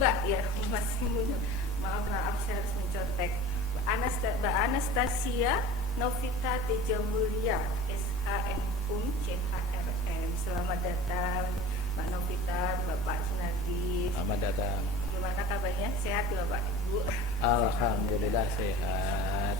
Mbak ya, masih maaf saya harus mencontek. Mbak Anastasia Novita Teja Mulia, SHM PUM CHRM. Selamat datang Mbak Novita, Bapak Sunardi. Selamat datang. Gimana kabarnya? Sehat ya Bapak Ibu? Alhamdulillah sehat.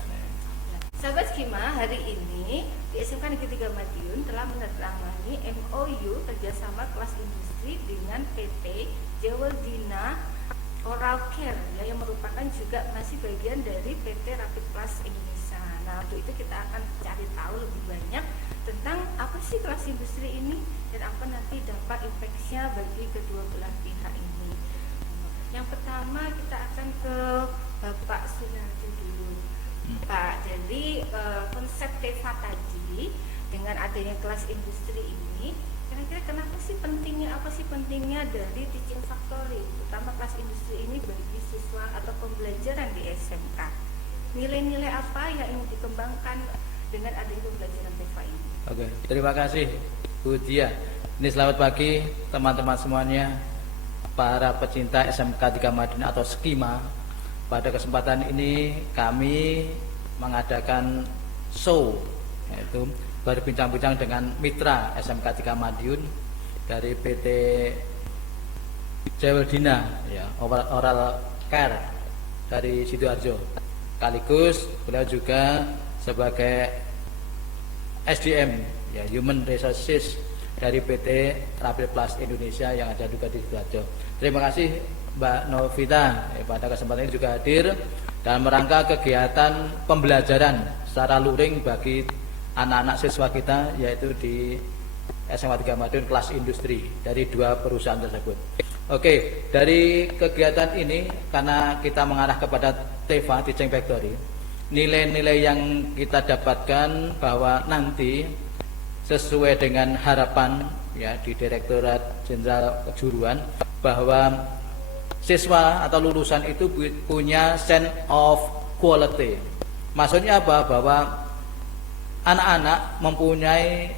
Sahabat Skima, hari ini di SMK Negeri 3 Madiun telah menandatangani MOU kerjasama kelas industri dengan PT Jewel-Dina Oral Care ya, yang merupakan juga masih bagian dari PT Rapid Plus Indonesia. Nah, untuk itu kita akan cari tahu lebih banyak tentang apa sih kelas industri ini dan apa nanti dampak impact-nya bagi kedua belah pihak ini. Yang pertama kita akan ke Bapak Sunardi dulu. Pak, jadi konsep TEFA tadi dengan adanya kelas industri ini, kira-kira kenapa sih pentingnya, apa sih pentingnya dari teaching factory, terutama kelas industri ini bagi siswa atau pembelajaran di SMK? Nilai-nilai apa yang ingin dikembangkan dengan adanya pembelajaran TEFA ini? Oke, terima kasih Bu Dia. Ini selamat pagi teman-teman semuanya, para pecinta SMK 3 Madiun atau Skima. Pada kesempatan ini kami mengadakan show, yaitu berbincang-bincang dengan mitra SMK 3 Madiun dari PT Jewel-Dina ya, Oral Care dari Sidoarjo. Sekaligus beliau juga sebagai SDM ya, Human Resources dari PT Rapid Plus Indonesia yang ada juga di Sidoarjo. Terima kasih Mbak Novita pada kesempatan ini juga hadir dalam rangka kegiatan pembelajaran secara luring bagi anak-anak siswa kita, yaitu di SMK 3 Madiun kelas industri dari dua perusahaan tersebut. Oke, dari kegiatan ini karena kita mengarah kepada TEFA Teaching Factory, nilai-nilai yang kita dapatkan bahwa nanti sesuai dengan harapan ya di Direktorat Jenderal Kejuruan bahwa siswa atau lulusan itu punya sense of quality. Maksudnya apa? Bahwa anak-anak mempunyai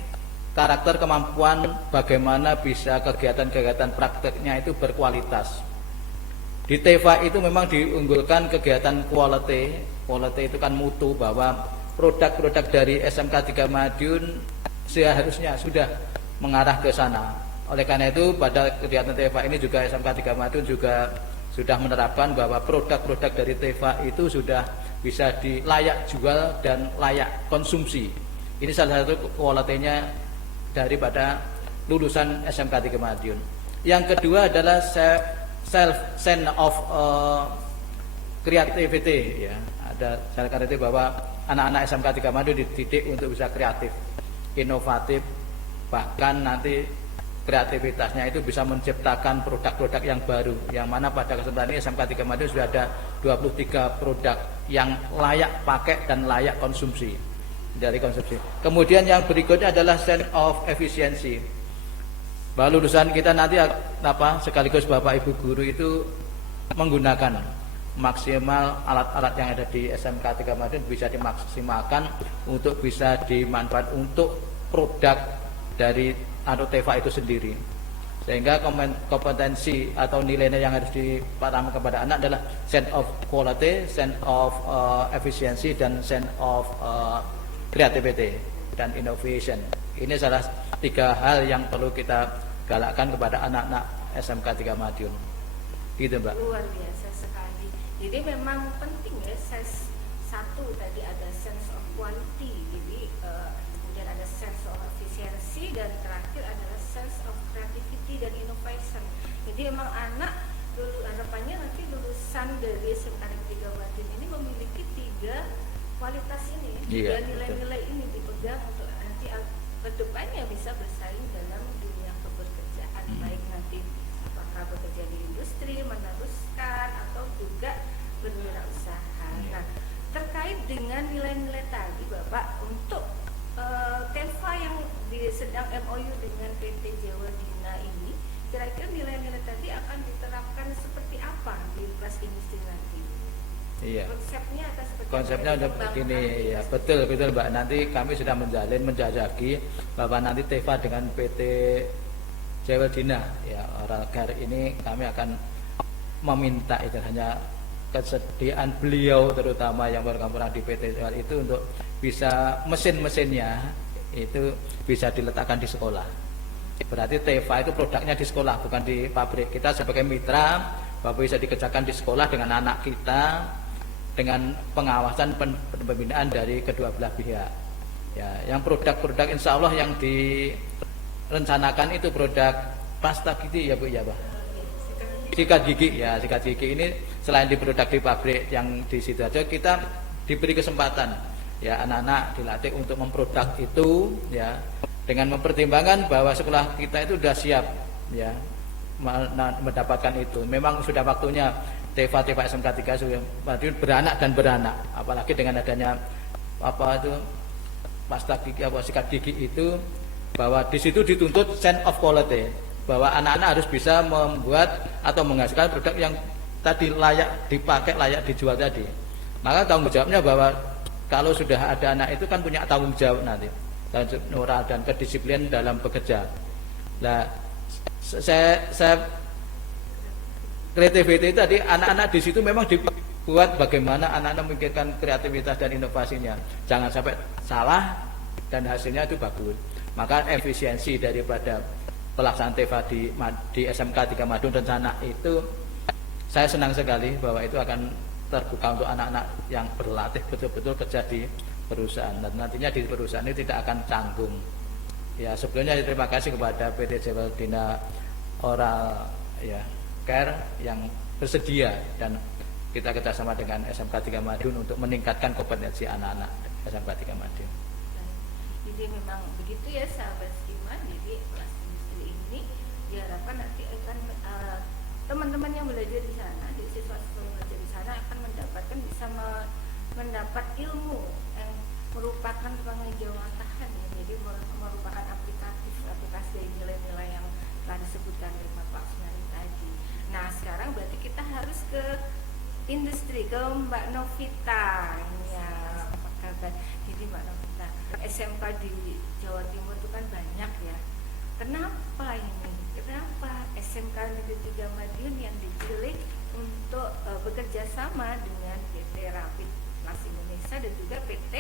karakter, kemampuan bagaimana bisa kegiatan-kegiatan prakteknya itu berkualitas. Di TEFA itu memang diunggulkan kegiatan quality. Quality itu kan mutu, bahwa produk-produk dari SMK 3 Madiun seharusnya sudah mengarah ke sana. Oleh karena itu pada kegiatan TEFA ini juga SMK 3 Madiun juga sudah menerapkan bahwa produk-produk dari TEFA itu sudah bisa layak jual dan layak konsumsi. Ini salah satu kualitinya daripada lulusan SMK 3 Madiun. Yang kedua adalah sense of creativity ya. Ada self creativity bahwa anak-anak SMK 3 Madiun dididik untuk bisa kreatif, inovatif, bahkan nanti kreativitasnya itu bisa menciptakan produk-produk yang baru, yang mana pada kesempatan ini SMK 3 Madiun sudah ada 23 produk yang layak pakai dan layak konsumsi dari konsumsi. Kemudian yang berikutnya adalah sense of efficiency. Bahwa lulusan kita nanti sekaligus Bapak Ibu guru itu menggunakan maksimal alat-alat yang ada di SMK 3 Madiun bisa dimaksimalkan untuk bisa dimanfaatkan untuk produk dari TEFA itu sendiri, sehingga kompetensi atau nilainya yang harus dipahami kepada anak adalah sense of quality, sense of efficiency, dan sense of creativity dan innovation. Ini salah tiga hal yang perlu kita galakkan kepada anak-anak SMK 3 Madiun. Gitu Mbak. Luar biasa sekali. Jadi memang penting ya, satu tadi ada sense of quality, jadi kemudian ada sense of efficiency, dan terakhir adalah sense of creativity dan innovation. Jadi emang anak dulu harapannya nanti lulusan dari SMK Negeri 3 Madiun ini memiliki tiga kualitas ini, tiga nilai-nilai ini dipegang untuk nanti kedepannya bisa bersaing dalam dunia pekerjaan, baik nanti apakah bekerja di industri, meneruskan, atau juga berwirausaha. Nah, terkait dengan nilai-nilai tadi Bapak, untuk TEFA yang sedang MOU dengan PT Jewel-Dina ini, kira-kira nilai-nilai tadi akan diterapkan seperti apa di kelas industri nanti? Iya. Konsepnya akan seperti Konsepnya udah begini ya, betul Mbak. Nanti kami sudah menjajaki bahwa nanti TEFA dengan PT Jewel-Dina ya, Oral Care ini kami akan meminta itu hanya kesediaan beliau terutama yang berkampung di PT Jewel itu untuk bisa mesin-mesinnya itu bisa diletakkan di sekolah. Berarti Teva itu produknya di sekolah bukan di pabrik. Kita sebagai mitra bahwa bisa dikerjakan di sekolah dengan anak kita dengan pengawasan pembinaan dari kedua belah pihak. Ya, yang produk-produk insya Allah yang direncanakan itu produk pasta gigi ya Bu ya Pak. Sikat gigi ya, sikat gigi ini selain di produk di pabrik yang di situ aja kita diberi kesempatan ya anak-anak dilatih untuk memproduk itu ya dengan mempertimbangkan bahwa sekolah kita itu sudah siap ya mendapatkan itu. Memang sudah waktunya Teva SMK 3 sudah beranak dan beranak, apalagi dengan adanya apa itu pasta gigi apa sikat gigi itu bahwa di situ dituntut sense of quality bahwa anak-anak harus bisa membuat atau menghasilkan produk yang tadi layak dipakai, layak dijual tadi. Maka tanggung jawabnya bahwa kalau sudah ada anak itu kan punya tanggung jawab nanti moral dan kedisiplinan dalam bekerja. Nah, saya kreativiti tadi anak-anak di situ memang dibuat bagaimana anak-anak memikirkan kreativitas dan inovasinya. Jangan sampai salah dan hasilnya itu bagus. Maka efisiensi daripada pelaksanaan Teva di SMK 3 Madun rencana itu saya senang sekali bahwa itu akan terbuka untuk anak-anak yang berlatih betul-betul kerja di perusahaan dan nantinya di perusahaan ini tidak akan canggung. Ya sebelumnya terima kasih kepada PT Jewel Dina Oral ya Care yang bersedia dan kita kerjasama dengan SMK 3 Madun untuk meningkatkan kompetensi anak-anak SMK 3 Madun. Jadi memang begitu ya sahabat Skima. Jadi kelas industri ini diharapkan nanti akan teman-teman yang belajar di sana, di siswa-siswa yang belajar di sana akan mendapatkan bisa mendapat ilmu yang merupakan pengejawantahan ya. Jadi merupakan aplikasi dari nilai-nilai yang telah disebutkan oleh Bapak Sunari tadi. Nah sekarang berarti kita harus ke industri, ke Mbak Novita ya, apa kabar? Jadi Mbak Novita, SMK di Jawa Timur itu kan banyak ya. Kenapa ini? Kenapa SMK Negeri 3 Madiun yang dipilih untuk bekerja sama dengan PT Rapid Kelas Indonesia dan juga PT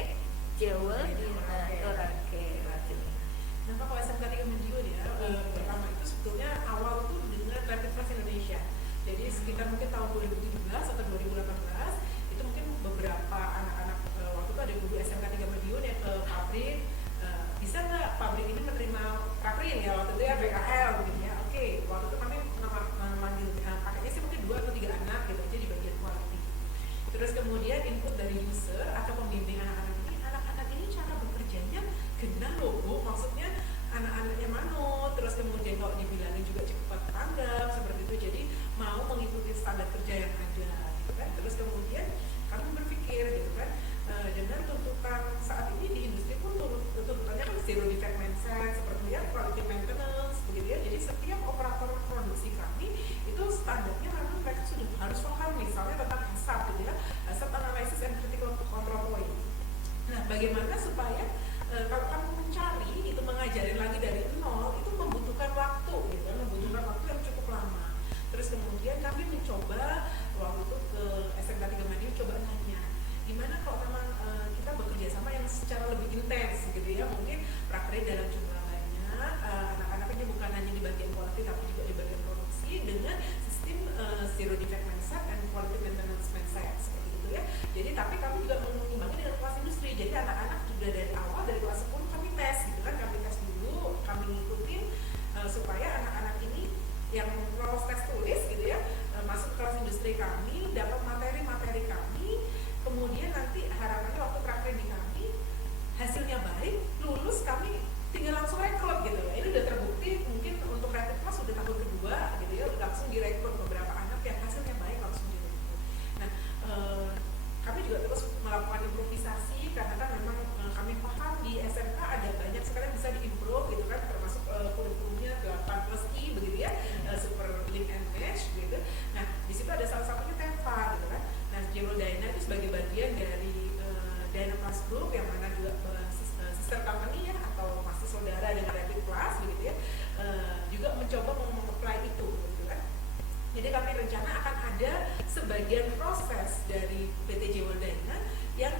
Jewel Dina Oral Care? Nah, kalau SMK 3 Madiun ya, pertama itu sebetulnya awal itu dengan Rapid Kelas Indonesia. Jadi sekitar mungkin tahun 2017 atau 2018 itu mungkin beberapa anak-anak waktu itu ada guru SMK 3 Madiun yang ke pabrik, bisa nggak pabrik ini menerima Kaprin ya waktu itu ya PKL gitu ya. Oke, waktu itu kami memanggil pakainya sih mungkin 2 atau 3 anak gitu aja di bagian quality. Terus kemudian input dari user atau pembimbing anak-anak ini cara bekerjanya genah loh Bu, maksudnya anak-anaknya manut, terus kemudian kalau dibilangin juga cepat tanggap seperti itu, jadi mau mengikuti standar kerja yang ada gitu kan. Terus kemudian kami berpikir gitu kan, dengan tuntutan saat ini di industri pun tuntutannya kan zero defect mindset seperti ya, quality maintenance begitu ya. Jadi setiap operator produksi kami itu standarnya memang mereka sudah harus paham misalnya tentang HACCP gitu ya, HACCP analysis and critical control point. Nah bagaimana supaya kalau kamu mencari itu mengajarin lagi dari nol itu membutuhkan waktu gitu, membutuhkan waktu yang cukup lama. Terus kemudian kami mencoba waktu itu ke SMK 3 Madiun coba nanya gimana kalau memang kita bekerja sama yang secara lebih intens gitu ya, mungkin praktek dalam jumlah banyak, anak-anaknya bukan hanya di bagian quality tapi juga di bagian produksi dengan sistem zero defect mindset and quality maintenance mindset seperti itu ya. Jadi tapi kami juga mengimbangi dengan kelas industri, jadi anak-anak juga dari awal dari kelas 10 kami tes gitu kan, kami tes dulu, kami ngikutin supaya anak-anak ini yang lolos tes tulis gitu ya, masuk ke kelas industri kami, dapat materi-materi kami, kemudian nanti harapannya waktu praktek di kami hasilnya baik, lulus kami tinggal langsung rekrut gitu ya. Ini udah terbukti mungkin untuk rapid class sudah tahun kedua gitu ya, langsung direkrut beberapa anak yang hasilnya baik langsung direkrut. Nah kami juga terus melakukan improvisasi karena kan memang kami paham di SMK ada banyak sekali yang bisa diimprove gitu kan, termasuk kurikulumnya 8+I begitu ya, super link and match gitu. Nah di situ ada salah satunya Teva gitu kan. Nah Jewel Dina itu sebagai bagian dari Dina Plus Group yang mana juga sister company ya atau masih saudara dengan Rapid Plus begitu ya, juga mencoba mengapply sebagian proses dari PT Jeweldyna yang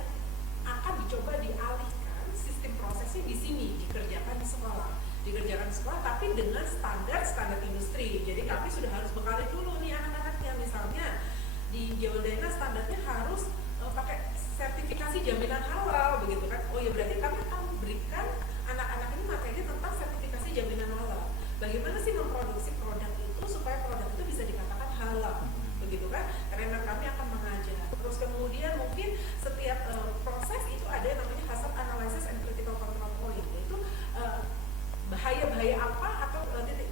akan dicoba dialihkan sistem prosesnya di sini, dikerjakan di sekolah, tapi dengan standar industri. Jadi kami sudah harus bekali dulu nih anak-anaknya, misalnya di Jeweldyna standarnya harus pakai sertifikasi jaminan halal, begitu kan? Oh ya, berarti kami akan berikan anak-anak ini materi tentang sertifikasi jaminan halal. Bagaimana sih memproduksi produk itu supaya produk itu bisa dikatakan halal, begitu kan? Trainer kami akan mengajar. Terus kemudian mungkin setiap proses itu ada yang namanya hazard analysis and critical control point, yaitu bahaya-bahaya apa atau titik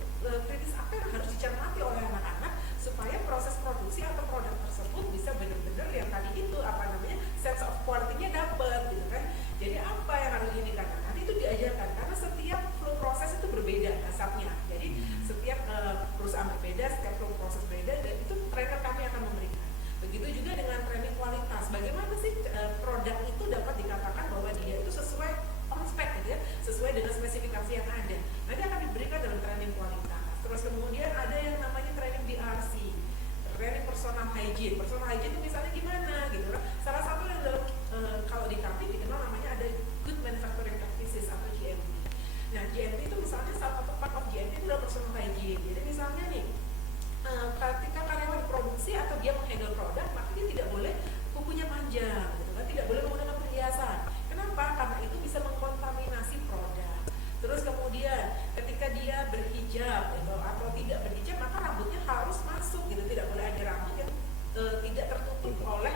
kritis apa yang harus dicermati oleh anak-anak supaya proses produksi atau produk tersebut bisa benar-benar yang tadi itu sense of quality-nya dapat, gitu kan? Jadi apa yang harus diinginkan? Nanti itu diajarkan karena setiap flow proses itu berbeda dasarnya. Jadi setiap perusahaan berbeda, setiap flow proses berbeda, dan itu trainer kami akan memberikan. Begitu juga dengan training kualitas. Bagaimana sih produk itu dapat dikatakan bahwa dia itu sesuai on spec, gitu ya, sesuai dengan spesifikasi yang ada. Nanti akan diberikan dalam training kualitas. Terus kemudian ada yang namanya training BRC, training personal hygiene. Personal hygiene itu misalnya gimana, gitu kan? Salah satu yang dalam kalau di kami dikenal namanya ada Good Manufacturing Practices atau GMP. Nah, GMP itu misalnya salah satu part of GMP itu adalah personal hygiene. Jadi misalnya nih, ketika karyawan produksi atau dia menghandle produk, maka dia tidak boleh kukunya panjang, gitu kan? Tidak boleh menggunakan perhiasan. Kenapa? Karena itu bisa mengkontaminasi produk. Terus kemudian ketika dia berhijab gitu, atau tidak berhijab, maka rambutnya harus masuk, gitu. Tidak boleh ada rambut yang tidak tertutup oleh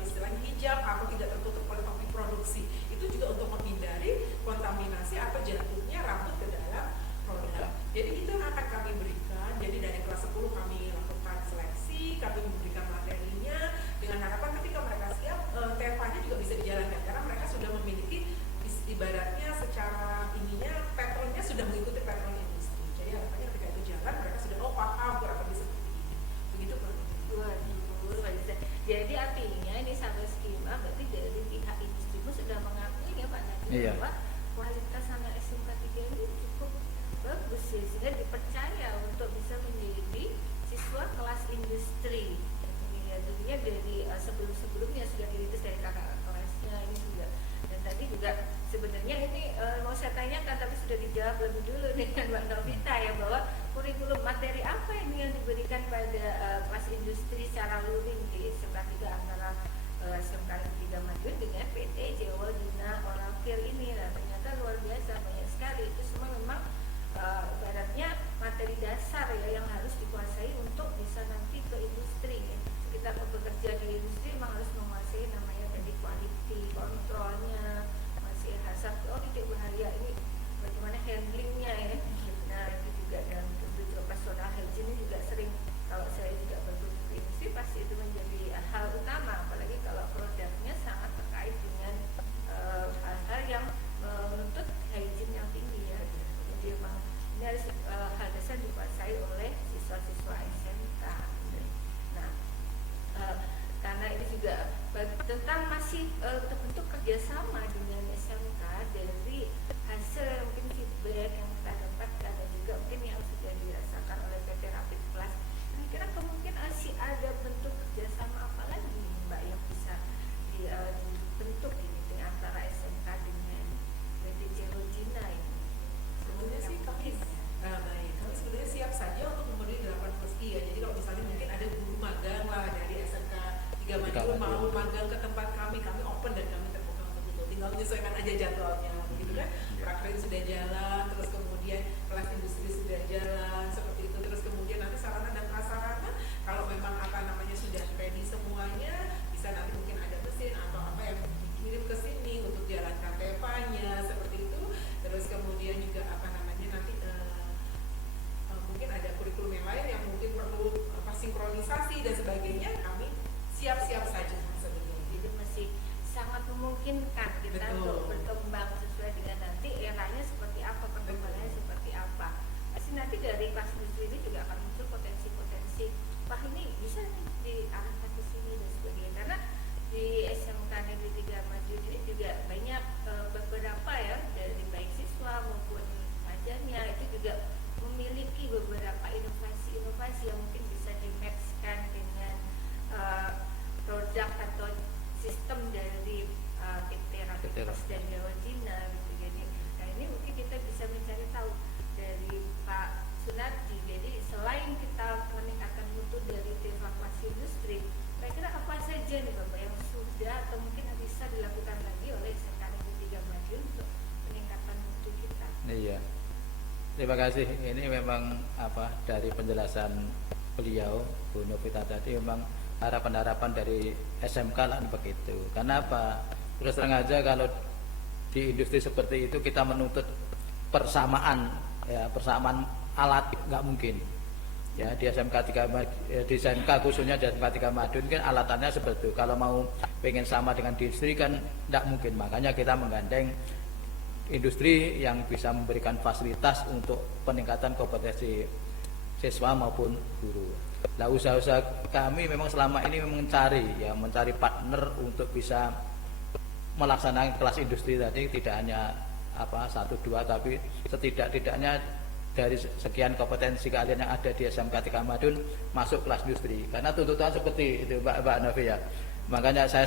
istilahnya hijab atau tidak tertutup oleh topi produksi. Itu juga untuk menghindari kontaminasi atau jatuhnya rambut ke dalam produk. Jadi itu yang akan kami berikan. Jadi dari kelas 10 kami lakukan seleksi, kami memberikan materinya dengan harapan ketika mereka siap, TFA-nya juga bisa dijalankan karena mereka sudah memiliki ibaratnya secara patternnya sudah mengikuti pattern industri. Jadi harapannya ketika itu jalan, mereka sudah paham kurang lebih seperti ini. Begitu Pak. Waduh, jadi artinya ini satu skema berarti dari pihak industri pun sudah mengakui ya Pak Nadiem bahwa kualitas anak SMK 3 ini cukup bagus ya, sehingga dipercaya untuk bisa menjadi siswa kelas industri. Ya, tentunya dari sebelum-sebelumnya sudah dirintis dari kakak kelasnya ini juga. Dan tadi juga sebenarnya ini mau saya tanyakan tapi sudah dijawab lebih dulu dengan Mbak Novita ya, bahwa kurikulum materi apa ini yang diberikan pada kelas industri secara luring di SMK 3 antara SMK 3 Madiun dengan PT Jeweldyna Oral Care ini. Nah, ternyata luar biasa, banyak sekali. Itu semua memang ibaratnya materi dasar ya yang harus dikuasai untuk bisa nanti ke industri ya. Kita bekerja di industri memang harus menguasai namanya tadi quality kontrolnya, masih hazard, titik bahaya ini bagaimana handlingnya ya. Nah itu juga, dan tentu juga personal hygiene ini juga sering kalau saya juga berkunjung ke industri pasti itu menjadi hal utama, apalagi kalau produknya sangat terkait dengan hal-hal yang menuntut hygiene yang tinggi ya. Jadi memang ini harus hal dasar dikuasai oleh siswa-siswa SMK. Nah karena ini juga tentang masih terbentuk kerjasama dengan SMK dari hasil mungkin feedback yang kita dapatkan dan juga mungkin yang sudah dirasakan oleh PT Rapid Plus. Kira-kira kemungkinan masih ada bentuk kerjasama apa lagi Mbak yang bisa dibentuk ini dengan antara SMK dengan PT Jeweldyna ini? Sebenarnya sih kami kami sebenarnya siap saja untuk memberi 8+I ya. Jadi kalau misalnya mungkin ada guru magang lah dari SMK 3 Madiun mau magang ke tempat kami open dan kami terbuka untuk itu. Tinggal menyesuaikan aja jadwalnya, begitu kan? Prakren sudah jalan, terus kemudian kelas industri sudah jalan, seperti itu. Terus kemudian nanti sarana dan prasarana kalau memang sudah ready semuanya, bisa nanti mungkin ada mesin atau apa yang dikirim ke sini untuk jalankan TFA-nya seperti itu. Terus kemudian juga nanti mungkin ada kurikulum yang lain yang mungkin perlu sinkronisasi dan sebagainya, kami siap-siap saja sebetulnya. Itu masih sangat memungkinkan kita untuk berkembang sesuai dengan nanti eranya seperti apa, perkembangannya seperti apa. Pasti nanti dari kelas industri ini juga akan muncul potensi-potensi, wah ini bisa nih diarahkan ke sini dan sebagainya. Karena di SMK Negeri 3 Madiun ini juga banyak beberapa ya dari baik siswa maupun pelajarnya itu juga memiliki beberapa inovasi-inovasi yang mungkin bisa di-matchkan dengan terima kasih. Ini memang dari penjelasan beliau Bu Novita tadi, memang harapan-harapan dari SMK lah begitu. Karena apa? Terus terang aja kalau di industri seperti itu kita menuntut persamaan, ya persamaan alat nggak mungkin. Ya di SMK 3 di SMK khususnya di SMK 3 Madiun kan alatannya seperti itu. Kalau mau pengen sama dengan di industri kan tidak mungkin. Makanya kita menggandeng industri yang bisa memberikan fasilitas untuk peningkatan kompetensi siswa maupun guru. Nah, usaha-usaha kami memang selama ini mencari partner untuk bisa melaksanakan kelas industri tadi, tidak hanya 1, 2, tapi setidak-tidaknya dari sekian kompetensi kalian yang ada di SMK 3 Madiun masuk kelas industri. Karena tuntutan seperti itu Mbak Novi ya. Makanya saya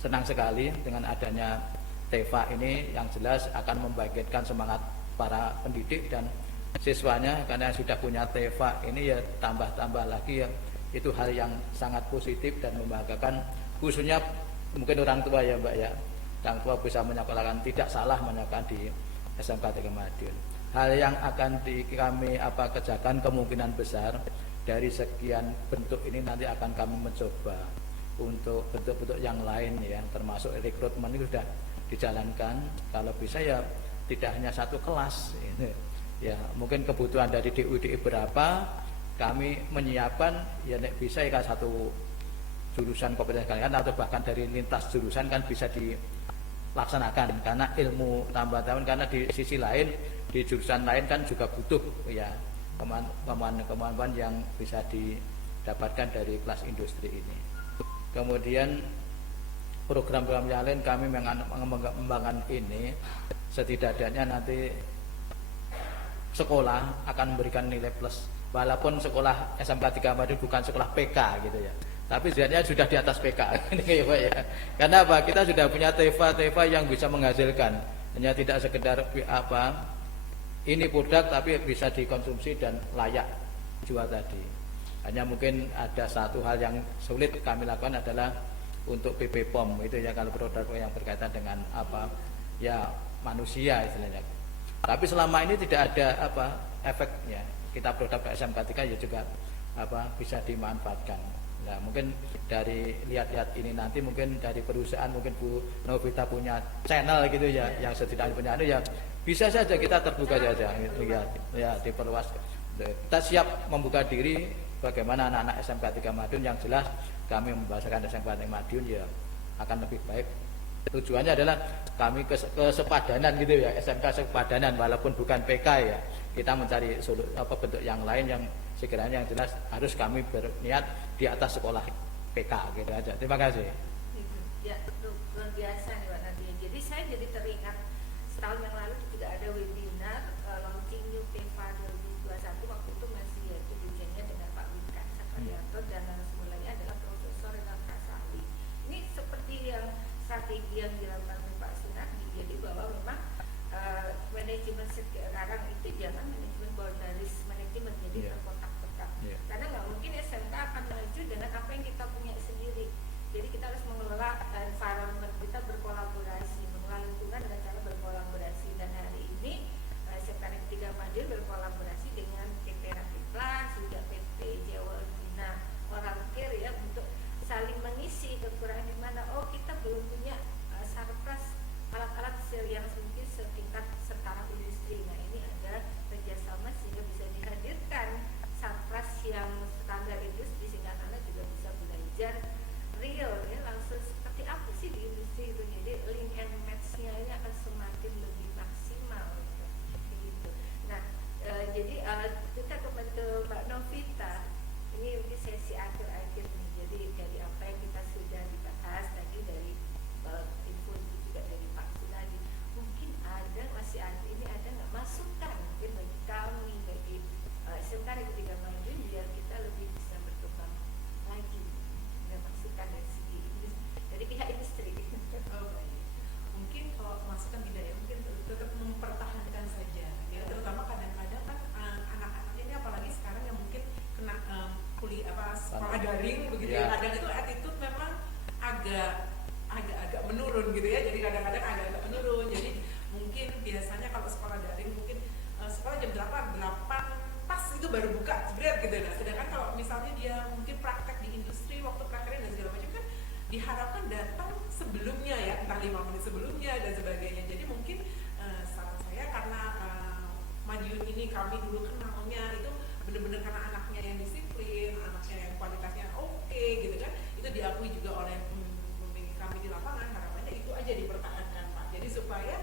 senang sekali dengan adanya TEVA ini, yang jelas akan membangkitkan semangat para pendidik dan siswanya, karena sudah punya TEVA ini ya tambah-tambah lagi ya, itu hal yang sangat positif dan membanggakan, khususnya mungkin orang tua ya Mbak ya, orang tua bisa menyekolahkan, tidak salah menyekolahkan di SMK 3 Madiun. Hal yang akan kami kerjakan kemungkinan besar dari sekian bentuk ini nanti akan kami mencoba untuk bentuk-bentuk yang lain ya, termasuk rekrutmen itu sudah dijalankan. Kalau bisa ya tidak hanya satu kelas ini. Ya mungkin kebutuhan dari DUDI berapa, kami menyiapkan ya nek bisa ya satu jurusan kompetensi kalian atau bahkan dari lintas jurusan kan bisa dilaksanakan, karena ilmu tambah tahun. Karena di sisi lain di jurusan lain kan juga butuh ya kemampuan yang bisa didapatkan dari kelas industri ini. Kemudian program-program yang lain kami mengembangkan ini, setidaknya nanti sekolah akan memberikan nilai plus, walaupun sekolah SMK 3 Madiun bukan sekolah PK gitu ya, tapi sebenarnya sudah di atas PK ini ya Pak ya. Karena apa? Kita sudah punya TEVA yang bisa menghasilkan, hanya tidak sekedar ini produk tapi bisa dikonsumsi dan layak jual tadi. Hanya mungkin ada satu hal yang sulit kami lakukan adalah untuk PP POM itu ya, kalau produk yang berkaitan dengan ya manusia istilahnya. Tapi selama ini tidak ada efeknya. Kita produk SMK 3 ya juga bisa dimanfaatkan. Nah, mungkin dari lihat-lihat ini nanti mungkin dari perusahaan, mungkin Bu Novita punya channel gitu ya, yang setidaknya punya ya bisa saja kita terbuka saja ya diperluas. Kita siap membuka diri bagaimana anak-anak SMK 3 Madiun, yang jelas kami membahasakan SMK 3 Madiun ya akan lebih baik. Tujuannya adalah kami kesepadanan gitu ya, SMK sepadanan walaupun bukan PK ya. Kita mencari bentuk yang lain yang sekiranya yang jelas harus kami berniat di atas sekolah PK gitu aja. Terima kasih. Ya, luar biasa nih Pak Nadia. Jadi saya jadi teringat setahun yang lalu juga ada webinar launching New PEVA 2021, waktu itu masih yaitu dirjennya dengan Pak Wikan Sakarianto dan narasumbernya adalah Profesor Renal Kasali. Ini seperti yang strategi yang dilakukan oleh Pak Sunardi, jadi bahwa memang manajemen sekarang itu jangan manajemen boundaries management, jadi terkotak-kotak. Karena nggak mungkin SMK akan maju dengan apa yang kita punya sendiri. Jadi kita harus mengelola environment, kita berkolaborasi, mengelola lingkungan dengan cara berkolaborasi. Dan hari ini SMK 3 Madiun berkolaborasi dengan PT Rapidplas, juga PT Jewel Dina Oral Care ya, untuk saling mengisi kekurangan di mana. Oh, kita belum punya sarpras alat-alat yang mungkin setingkat setara industri. Nah, ini ada kerjasama sehingga bisa dihadirkan sarpras yang standar industri, sehingga anak-anak juga bisa belajar real ya, langsung seperti apa sih di industri itu. Jadi link and match-nya ini akan semakin lebih maksimal gitu. Nah, jadi kita kembali ke Mbak Novita. Ini mungkin sesi akhir-akhir nih. Jadi dari apa yang kita sudah dibahas tadi, dari info juga dari Pak Sunardi, mungkin masih ada nggak masukan mungkin bagi kami, bagi SMK 3 Madiun, biar kita lebih bisa berkembang lagi, dan masukan dari segi dari pihak industri. Oh, baik. Mungkin kalau masukan tidak ya, mungkin tetap mempertahankan saja ya, terutama kadang-kadang kan anak-anak ini apalagi sekarang yang mungkin kena sekolah daring begitu ya, kadang itu attitude memang agak menurun gitu ya, jadi kadang-kadang agak menurun. Jadi mungkin biasanya kalau sekolah daring mungkin sekolah jam 8 pas itu baru buka jebret gitu. Nah, sedangkan kalau misalnya dia mungkin praktek di industri, waktu prakteknya dan segala macam kan diharapkan datang sebelumnya ya, entah 5 menit sebelumnya dan sebagainya. Jadi mungkin saran saya karena Madiun ini kami dulu kenalnya itu benar-benar karena anaknya yang disiplin, anaknya yang kualitasnya oke gitu kan, itu diakui juga oleh pembimbing kami di lapangan. Harapannya itu aja dipertahankan Pak. Jadi supaya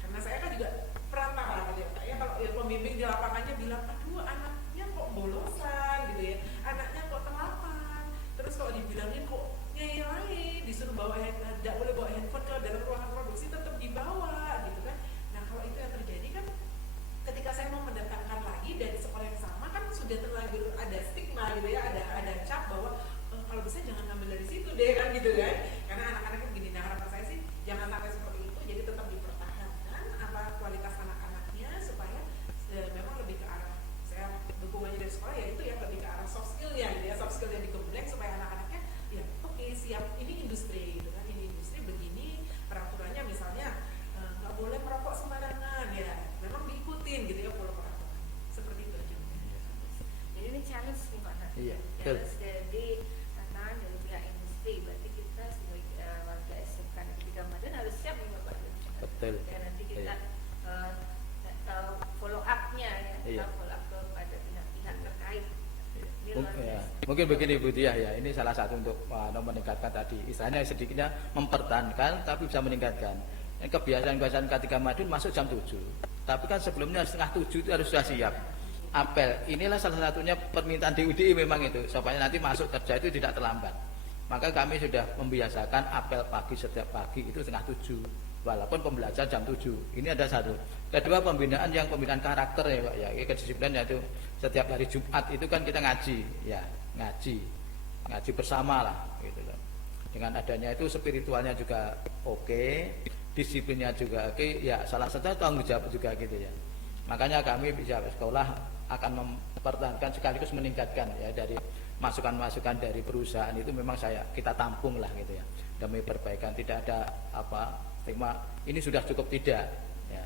karena saya kan juga perantara aja Pak ya, kalau ya, pembimbing di lapangannya bilang aduh anaknya kok bolosan gitu ya, anaknya kok telapan, terus kalau dibilangin kok nyai disuruh bawa tidak boleh bawa handphone ke dalam ruangan produksi tetap dibawa gitu kan. Nah kalau itu yang terjadi kan ketika saya mau mendatangkan lagi dari sekolah yang sama kan sudah terlanjur ada stigma gitu ya, ada cap bahwa kalau bisa jangan ngambil dari situ deh kan gitu kan, karena anak-anaknya begini. Nah harapan saya sih jangan sampai seperti itu, jadi tetap dipertahankan apa kualitas anak-anaknya supaya memang lebih ke arah, saya dukungannya dari sekolah ya itu ya lebih ke arah soft skillnya gitu ya, soft skill yang digembleng supaya anak-anaknya ya oke, siap, ini industri gitu kan, ini industri begini peraturannya misalnya nggak boleh merokok sembarangan ya, memang diikutin gitu ya pola peraturan seperti itu aja. Jadi ini challenge nih Pak Nat. Iya, betul. Challenge dari tantangan dari pihak industri. Berarti kita sebagai warga SMK Negeri Madiun harus siap nih Bapak. Betul. Dan nanti kita Iya. follow up-nya ya, Iya. kita follow up kepada pihak-pihak terkait. Ini luar Ya. biasa. Mungkin begini Bu Tia ya, ini salah satu untuk meningkatkan tadi, istilahnya sedikitnya mempertahankan tapi bisa meningkatkan. Kebiasaan-kebiasaan ketika Madiun masuk jam 7, tapi kan sebelumnya setengah 7 itu harus sudah siap. Apel, inilah salah satunya permintaan DUDI memang itu, supaya nanti masuk kerja itu tidak terlambat. Maka kami sudah membiasakan apel pagi setiap pagi itu setengah 7, walaupun pembelajaran jam 7. Ini ada satu. Kedua, pembinaan karakter ya Pak ya, kedisiplinan yaitu setiap hari Jumat itu kan kita ngaji ya, ngaji bersama lah gitu loh. Dengan adanya itu spiritualnya juga oke, disiplinnya juga oke, ya salah satu tanggung jawab juga gitu ya. Makanya kami bisa sekolah akan mempertahankan sekaligus meningkatkan ya, dari masukan-masukan dari perusahaan itu memang kita tampung lah gitu ya, demi perbaikan. Tidak ada tema ini sudah cukup, tidak ya.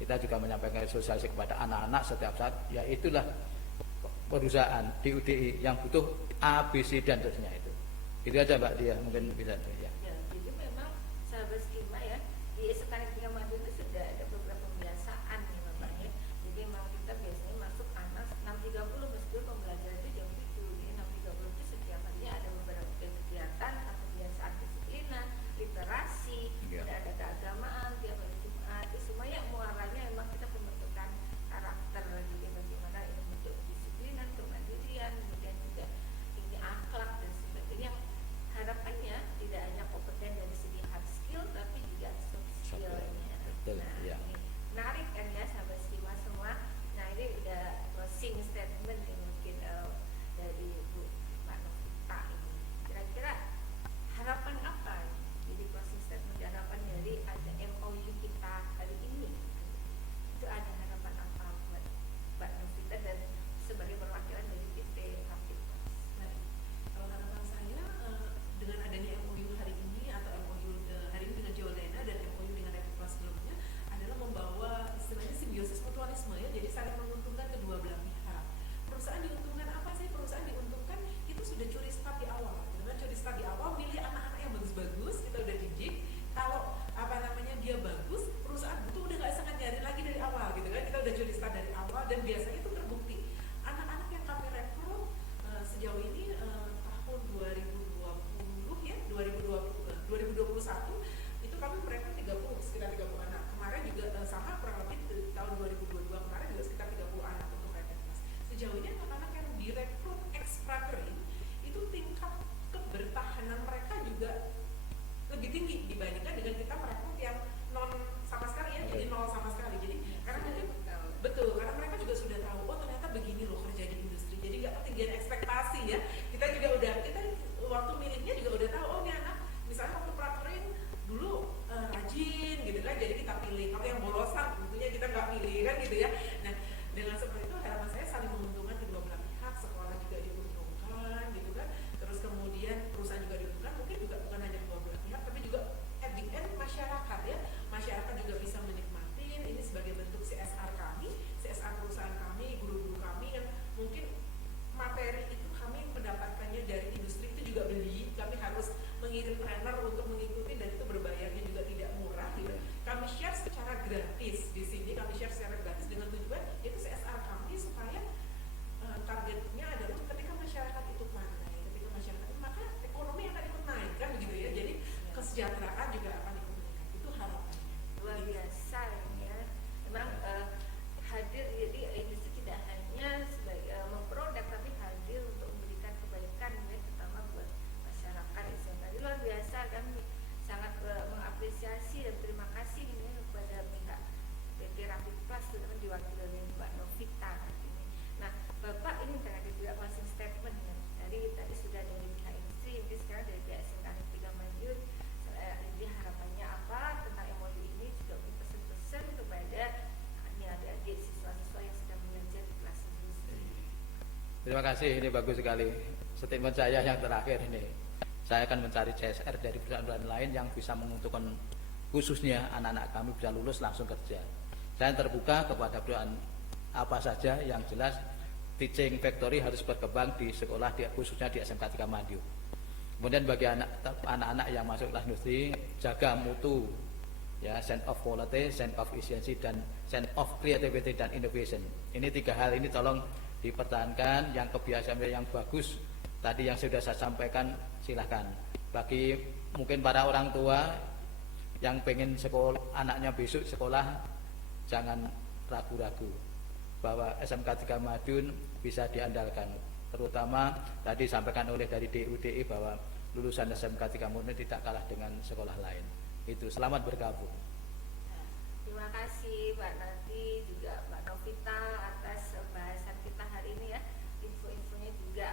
Kita juga menyampaikan sosialisasi kepada anak-anak setiap saat, ya itulah perusahaan DUDI yang butuh A, B, C dan seterusnya itu. Itu aja Mbak Dia, mungkin bisa ya. Ya, jadi memang sahabat skema ya, di SMK Negeri Madiun itu sudah ada beberapa pembiasaan nih Bapak ya. Jadi memang kita biasanya masuk anak 6.30 meskipun pembelajaran itu jam 7. Jadi 6.30 itu setiap harinya ada beberapa kegiatan atau kebiasaan disiplinan, literasi, Ya. ada keagamaan, tiap hari Jumat. Itu semuanya muaranya memang kita pembentukan karakter. Jadi bagaimana ini bentuk disiplinan, kemandirian, kemudian juga ini akhlak dan sebagainya. Harapannya tidak hanya kompeten dari segi hard skill tapi juga soft skill-nya. Betul, Nah, ya. ini menarik kan ya sahabat skema semua. Nah ini udah closing statement nih mungkin dari Bu Mbak Novita ini. Kira-kira harapan apa? Jadi closing statement harapan dari ada MOU kita hari ini. Itu ada harapan apa buat Mbak Novita dan sebagai perwakilan dari PT Kapitmas? Baik. Kalau harapan saya dengan adanya MOU hari ini atau MOU hari ini dengan Jawaldena dan MOU dengan Reputasi sebelumnya adalah membawa istilahnya simbiosis mutualisme ya, jadi saling menguntungkan kedua belah pihak. Perusahaan diuntungkan apa sih? Perusahaan diuntungkan itu sudah curi start di awal. Dengan curi start di awal, milih anak-anak yang bagus-bagus, kita udah didik. Kalau dia bagus, perusahaan itu udah nggak sangat nyari lagi dari awal gitu kan. Kita udah curi start dari awal dan biasanya itu terbukti. Anak-anak yang kami rekrut sejauh ini tahun 2020 ya, 2021 itu kami merekrut sekitar 30 anak. Kemarin juga sama kurang lebih tahun 2022 kemarin juga sekitar 30 anak untuk Reputmas. Sejauh ini anak-anak yang direkrut ex-prakerin itu tingkat kebertahanan mereka juga lebih tinggi dibandingkan dengan kita merekrut yang non sama sekali ya, jadi nol sama sekali. Jadi karena mungkin betul, karena mereka juga sudah tahu, oh ternyata begini loh kerja di industri. Jadi nggak ketinggian ekspektasi ya. Kita juga udah, kita waktu milihnya juga udah tahu, oh ini anak misalnya waktu prakerin dulu rajin gitu kan, jadi kita pilih. Kalau yang bolosan tentunya kita nggak pilih kan gitu ya. Nah dengan seperti itu harapan saya saling menguntungkan kedua belah pihak, sekolah juga diuntungkan gitu kan, terus kemudian perusahaan juga diuntungkan, mungkin juga bukan hanya kedua belah pihak tapi juga at the end masyarakat ya. Terima kasih, ini bagus sekali. Statement saya yang terakhir ini. Saya akan mencari CSR dari perusahaan-perusahaan lain yang bisa menguntungkan khususnya anak-anak kami bisa lulus langsung kerja. Saya terbuka kepada perusahaan apa saja yang jelas teaching factory harus berkembang di sekolah khususnya di SMK 3 Madiun. Kemudian bagi anak-anak yang masuk kelas industri, jaga mutu, ya, sense of quality, sense of efficiency, dan sense of creativity dan innovation. Ini 3 hal ini tolong dipertahankan. Yang kebiasaan yang bagus tadi yang sudah saya sampaikan silahkan. Bagi mungkin para orang tua yang pengen sekolah anaknya besok sekolah, jangan ragu-ragu bahwa SMK 3 Madiun bisa diandalkan. Terutama tadi sampaikan oleh dari DUDI bahwa lulusan SMK 3 Madiun tidak kalah dengan sekolah lain. Itu selamat bergabung. Terima kasih Mbak Nati, juga Mbak Novita atas bahasan kita hari ini ya. Info-infonya juga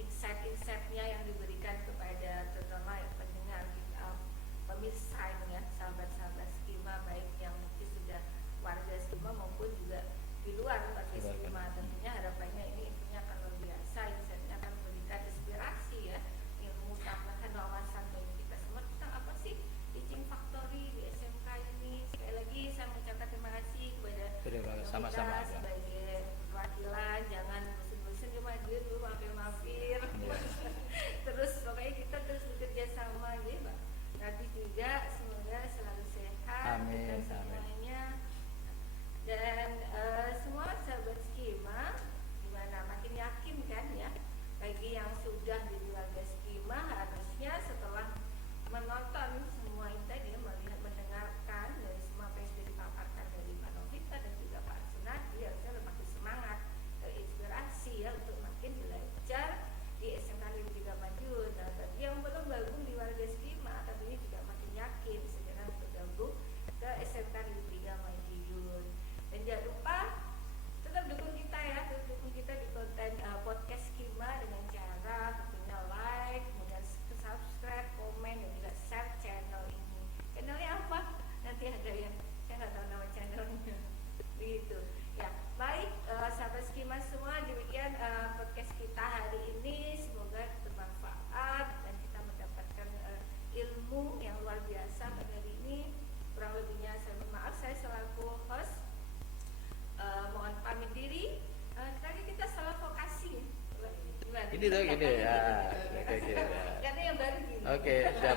insight-insightnya yang diberikan kepada terutama pendengar kita, pemirsa ini ya, sahabat-sahabat Skima, baik yang mungkin sudah warga Skima maupun juga di luar warga Skima. Tentunya harapannya ini infonya akan luar biasa, insightnya akan memberikan inspirasi ya, ilmu tambahan wawasan bagi kita semua tentang apa sih teaching factory di SMK ini. Sekali lagi saya mengucapkan terima kasih kepada Sama-sama ya. sebagai perwakilan, jangan bosan-bosan di Madiun dulu, mampir-mampir. Terus pokoknya kita terus bekerja sama ya Mbak. Nanti juga semoga selalu sehat kita semuanya. Dan semua sahabat Skima gimana, makin yakin kan ya, bagi yang sudah di keluarga Skima harusnya setelah menonton semua ini tadi, melihat, mendengarkan dari semua apa yang sudah dipaparkan dari Pak Novita dan juga Pak Sunadi, harusnya makin semangat, terinspirasi ya untuk makin belajar di SMK 3 Madiun. Nah, bagi yang belum gabung di warga Skima, tentunya juga makin yakin segera untuk gabung ke SMK 3 Madiun. Dan jangan lupa tetap dukung kita ya, tetap dukung kita di konten podcast Skima dengan cara tentunya like, kemudian subscribe, komen, dan juga share channel ini. Channelnya apa? Nanti ada yang saya nggak tahu nama channelnya. Begitu. Ya, baik sahabat Skima semua, demikian podcast kita hari ini. Semoga bermanfaat dan kita mendapatkan ilmu yang luar biasa pada hari ini. Kurang lebihnya saya mohon maaf, saya selaku host mohon pamit diri. Tadi kita salah vokasi. Gimana? Ini tuh gini ya. Oke, Karena yang baru gini. Oke, siap.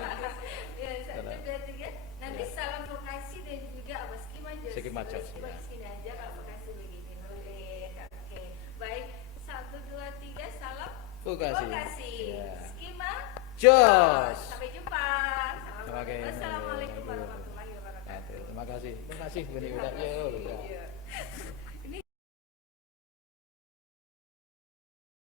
Ya, sudah tiga. Nanti salam vokasi dan juga apa Skima aja. Skima aja, Skima ya. sini aja kalau vokasi begini. Oke. Baik. 1, 2, 3 salam Vokasi. Ya. Skima. Jos. Sampai jumpa. Oke. Wassalamualaikum warahmatullahi wabarakatuh. Terima kasih. Terima kasih Bu Nida.